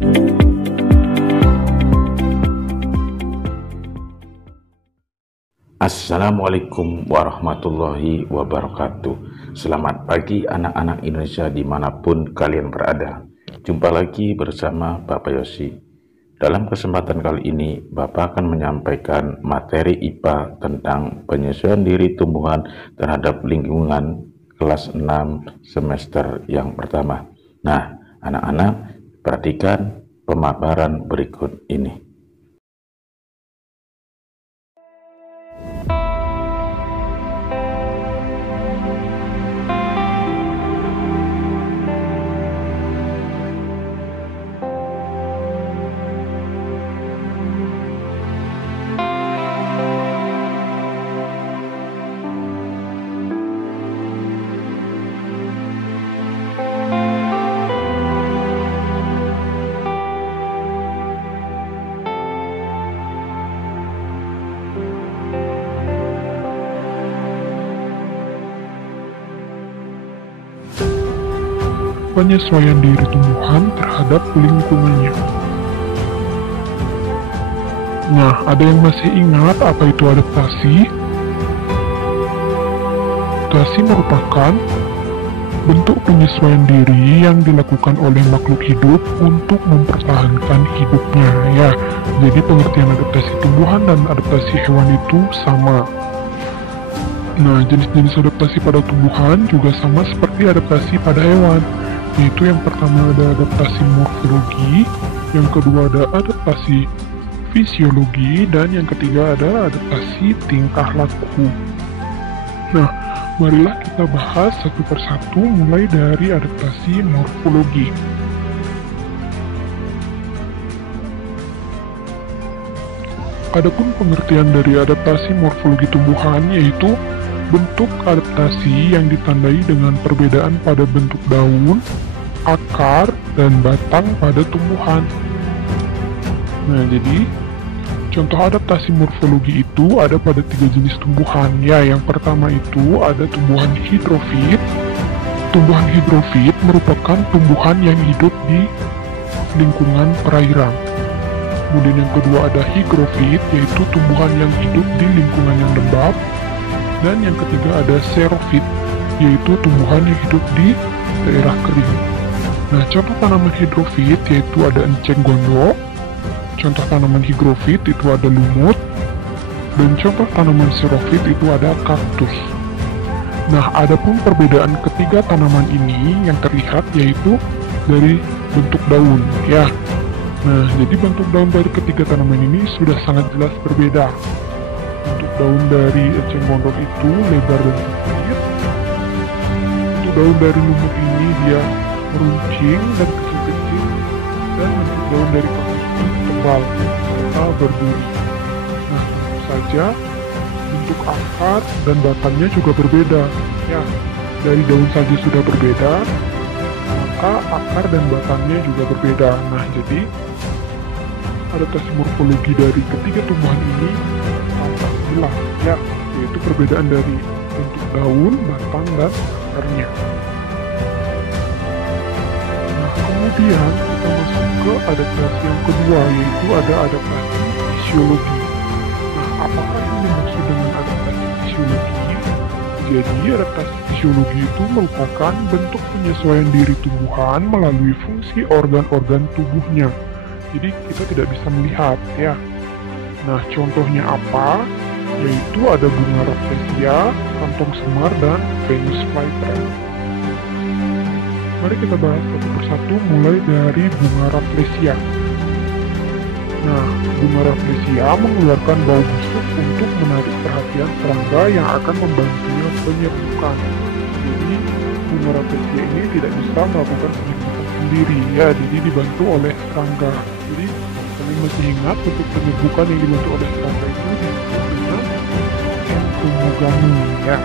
Assalamualaikum warahmatullahi wabarakatuh. Selamat pagi anak-anak Indonesia dimanapun kalian berada. Jumpa lagi bersama Bapak Yosi. Dalam kesempatan kali ini, Bapak akan menyampaikan materi IPA tentang penyesuaian diri tumbuhan terhadap lingkungan kelas 6 semester yang pertama. Nah, anak-anak, perhatikan pemaparan berikut ini. Penyesuaian diri tumbuhan terhadap lingkungannya. Nah, ada yang masih ingat apa itu adaptasi? Adaptasi merupakan bentuk penyesuaian diri yang dilakukan oleh makhluk hidup untuk mempertahankan hidupnya. Ya, jadi pengertian adaptasi tumbuhan dan adaptasi hewan itu sama. Nah, jenis-jenis adaptasi pada tumbuhan juga sama seperti adaptasi pada hewan. Yaitu yang pertama ada adaptasi morfologi, yang kedua ada adaptasi fisiologi, dan yang ketiga ada adaptasi tingkah laku. Nah, marilah kita bahas satu persatu mulai dari adaptasi morfologi. Adapun pengertian dari adaptasi morfologi tumbuhan yaitu bentuk adaptasi yang ditandai dengan perbedaan pada bentuk daun, akar, dan batang pada tumbuhan. Nah, jadi contoh adaptasi morfologi itu ada pada 3 jenis tumbuhan. Ya, yang pertama itu ada tumbuhan hidrofit. Tumbuhan hidrofit merupakan tumbuhan yang hidup di lingkungan perairan. Kemudian yang kedua ada hygrofit, yaitu tumbuhan yang hidup di lingkungan yang lembab. Dan yang ketiga ada xerofit, yaitu tumbuhan yang hidup di daerah kering. Nah, contoh tanaman hidrofit yaitu ada enceng gondok, contoh tanaman hygrofit itu ada lumut, dan contoh tanaman xerofit itu ada kaktus. Nah, adapun perbedaan ketiga tanaman ini yang terlihat yaitu dari bentuk daun, ya. Nah, jadi bentuk daun dari ketiga tanaman ini sudah sangat jelas berbeda. Untuk daun dari enceng gondok itu lebar dan sempit. Untuk daun dari lumut ini dia meruncing dan kecil-kecil, dan untuk daun dari kaktus ini tebal serta berduri. Nah, tentu saja bentuk akar dan batangnya juga berbeda. Ya, dari daun saja sudah berbeda, maka akar dan batangnya juga berbeda. Nah, jadi adaptasi morfologi dari ketiga tumbuhan ini tampak jelas, ya, yaitu perbedaan dari bentuk daun, batang, dan akarnya. Nah, kemudian kita masuk ke adaptasi yang kedua, yaitu ada adaptasi fisiologi. Nah, apakah yang dimaksud dengan adaptasi fisiologi? Jadi, adaptasi fisiologi itu merupakan bentuk penyesuaian diri tumbuhan melalui fungsi organ-organ tubuhnya. Jadi kita tidak bisa melihat, ya. Nah, contohnya apa? Yaitu ada bunga rafflesia, kantong semar, dan Venus flytrap. Mari kita bahas satu persatu mulai dari bunga rafflesia. Nah, bunga rafflesia mengeluarkan bau busuk untuk menarik perhatian serangga yang akan membantunya penyerbukan. Jadi, bunga rafflesia ini tidak bisa melakukan penyerbukan sendiri, ya, jadi dibantu oleh serangga. Jadi, kalian masih ingat untuk penyerbukan yang dibantu oleh serangga itu disebut dengan entomogami, ya.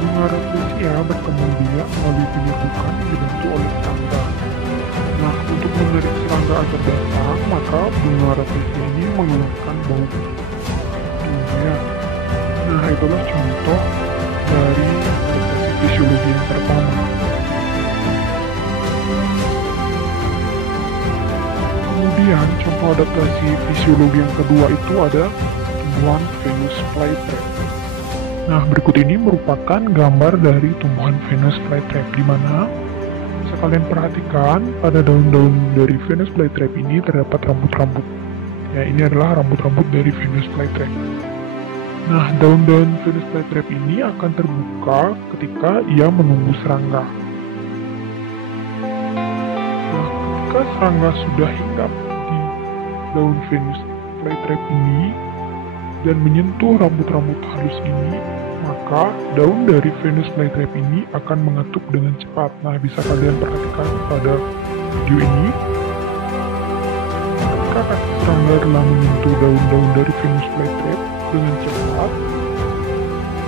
Bunga rafflesia berkembang biak melalui penyerbukan yang dibantu oleh serangga. Nah, untuk menarik serangga agar datang, maka bunga rafflesia ini mengeluarkan bau busuk. Ya. Nah, itulah contoh dari adaptasi fisiologi yang pertama. Kemudian contoh adaptasi fisiologi yang kedua itu ada tumbuhan Venus flytrap. Nah, berikut ini merupakan gambar dari tumbuhan Venus flytrap, di mana bisa kalian perhatikan pada daun-daun dari Venus flytrap ini terdapat rambut-rambut. Ya, ini adalah rambut-rambut dari Venus flytrap. Nah, daun-daun Venus flytrap ini akan terbuka ketika ia menunggu serangga. Nah, ketika serangga sudah hinggap di daun Venus flytrap ini dan menyentuh rambut-rambut halus ini, maka daun dari Venus flytrap ini akan mengetuk dengan cepat. Nah, bisa kalian perhatikan pada video ini. Ketika kaki serangga telah menyentuh daun-daun dari Venus flytrap dengan cepat,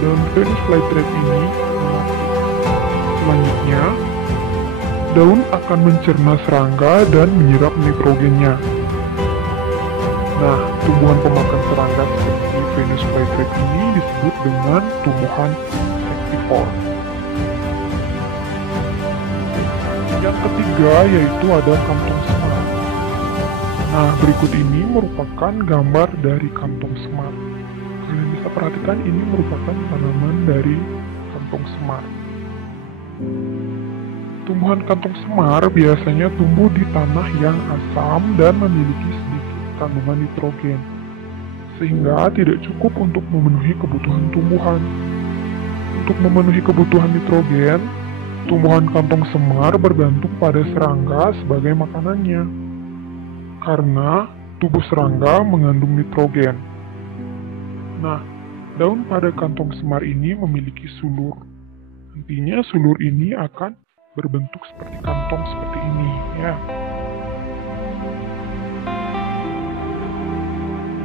daun Venus flytrap ini mengetuk. Selanjutnya, daun akan mencerna serangga dan menyerap nitrogennya. Nah, tumbuhan pemakan serangga seperti Venus flytrap ini disebut dengan tumbuhan insectivore. Yang ketiga yaitu ada kantong semar. Nah, berikut ini merupakan gambar dari kantong semar. Kalian bisa perhatikan ini merupakan tanaman dari kantong semar. Tumbuhan kantong semar biasanya tumbuh di tanah yang asam dan memiliki sedikit kandungan nitrogen, sehingga tidak cukup untuk memenuhi kebutuhan tumbuhan. Untuk memenuhi kebutuhan nitrogen, tumbuhan kantong semar bergantung pada serangga sebagai makanannya, karena tubuh serangga mengandung nitrogen. Nah, daun pada kantong semar ini memiliki sulur. Nantinya sulur ini akan berbentuk seperti kantong seperti ini, ya.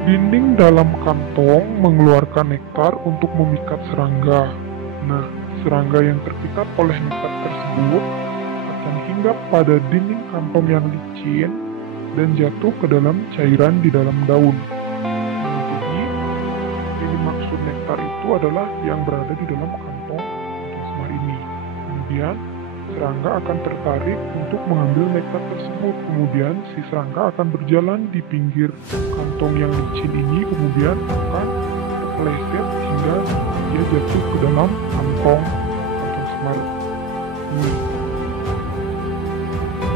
Dinding dalam kantong mengeluarkan nektar untuk memikat serangga. Nah, serangga yang terpikat oleh nektar tersebut akan hinggap pada dinding kantong yang licin dan jatuh ke dalam cairan di dalam daun. Nah, jadi, yang dimaksud nektar itu adalah yang berada di dalam kantong semar ini. Kemudian, serangga akan tertarik untuk mengambil nektar tersebut. Kemudian si serangga akan berjalan di pinggir kantong yang licin ini, kemudian akan terpeleset hingga dia jatuh ke dalam kantong semar ini.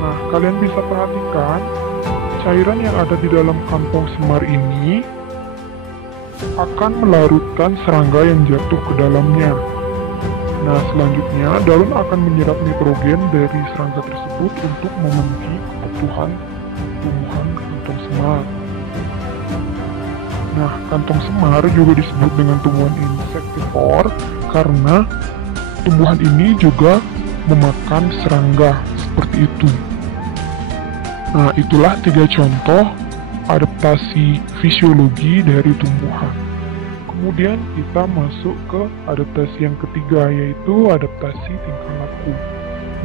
Nah, kalian bisa perhatikan cairan yang ada di dalam kantong semar ini akan melarutkan serangga yang jatuh ke dalamnya. Nah, selanjutnya daun akan menyerap nitrogen dari serangga tersebut untuk memenuhi kebutuhan tumbuhan kantong semar. Nah, kantong semar juga disebut dengan tumbuhan insectivore karena tumbuhan ini juga memakan serangga seperti itu. Nah, itulah 3 contoh adaptasi fisiologi dari tumbuhan. Kemudian kita masuk ke adaptasi yang ketiga, yaitu adaptasi tingkah laku.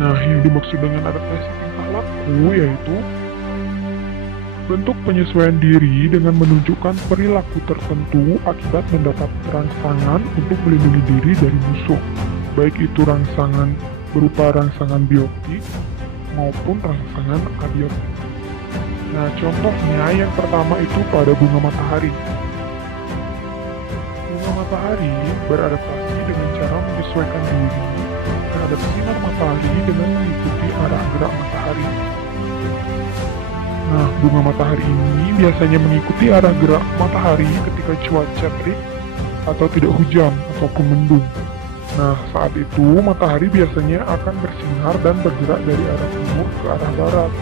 Nah, yang dimaksud dengan adaptasi tingkah laku yaitu bentuk penyesuaian diri dengan menunjukkan perilaku tertentu akibat mendapat rangsangan untuk melindungi diri dari musuh, baik itu rangsangan berupa rangsangan biotik maupun rangsangan abiotik. Nah, contohnya yang pertama itu pada bunga matahari. Bunga matahari beradaptasi dengan cara menyesuaikan diri terhadap sinar matahari dengan mengikuti arah gerak matahari. Nah, bunga matahari ini biasanya mengikuti arah gerak matahari ketika cuaca terik atau tidak hujan ataupun mendung. Nah, saat itu matahari biasanya akan bersinar dan bergerak dari arah timur ke arah barat,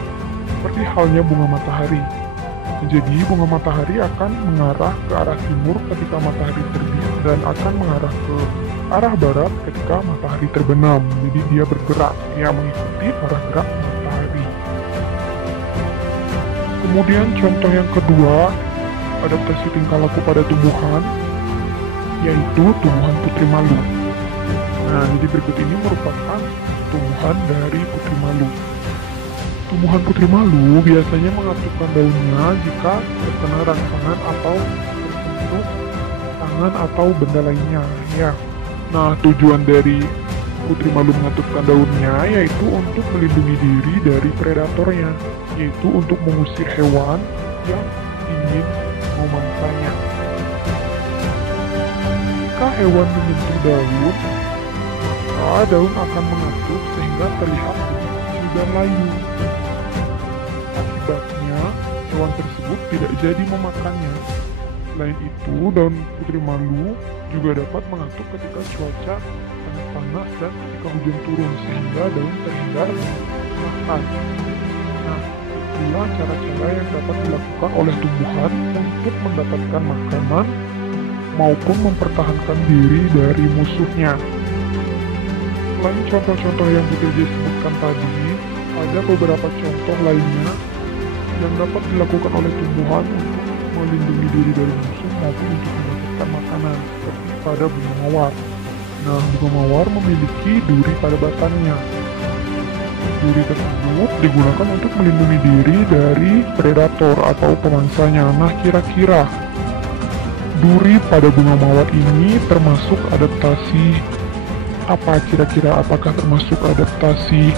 seperti halnya bunga matahari. Jadi, bunga matahari akan mengarah ke arah timur ketika matahari terbit dan akan mengarah ke arah barat ketika matahari terbenam. Jadi, dia bergerak, dia mengikuti arah gerak matahari. Kemudian, contoh yang kedua, adaptasi tingkah laku pada tumbuhan, yaitu tumbuhan putri malu. Nah, jadi berikut ini merupakan tumbuhan dari putri malu. Tumbuhan putri malu biasanya mengaktifkan daunnya jika terkena rangsangan atau tersentuh tangan atau benda lainnya. Ya. Nah, tujuan dari putri malu mengatupkan daunnya yaitu untuk melindungi diri dari predatornya, yaitu untuk mengusir hewan yang ingin memangsanya. Jika hewan menyentuh daun, maka daun akan mengatup sehingga terlihat lucu dan layu. Akibatnya, hewan tersebut tidak jadi memakannya. Selain itu, daun putri malu juga dapat mengatup ketika cuaca sangat panas dan ketika hujan turun, sehingga daun terhindar makan. Nah, itulah cara-cara yang dapat dilakukan oleh tumbuhan untuk mendapatkan makanan maupun mempertahankan diri dari musuhnya. Selain contoh-contoh yang Putri sebutkan tadi, ada beberapa contoh lainnya yang dapat dilakukan oleh tumbuhan untuk melindungi diri dari musuh maupun untuk mendapatkan makanan, seperti pada bunga mawar. Nah, bunga mawar memiliki duri pada batangnya. Duri tersebut digunakan untuk melindungi diri dari predator atau pemangsanya. Nah, kira-kira duri pada bunga mawar ini termasuk adaptasi apa? Kira-kira apakah termasuk adaptasi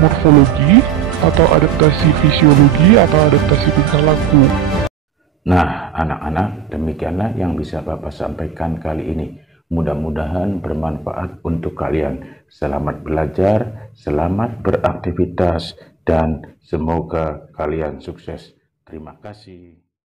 morfologi atau adaptasi fisiologi atau adaptasi tingkah laku? Nah, anak-anak, demikianlah yang bisa Bapak sampaikan kali ini. Mudah-mudahan bermanfaat untuk kalian. Selamat belajar, selamat beraktivitas, dan semoga kalian sukses. Terima kasih.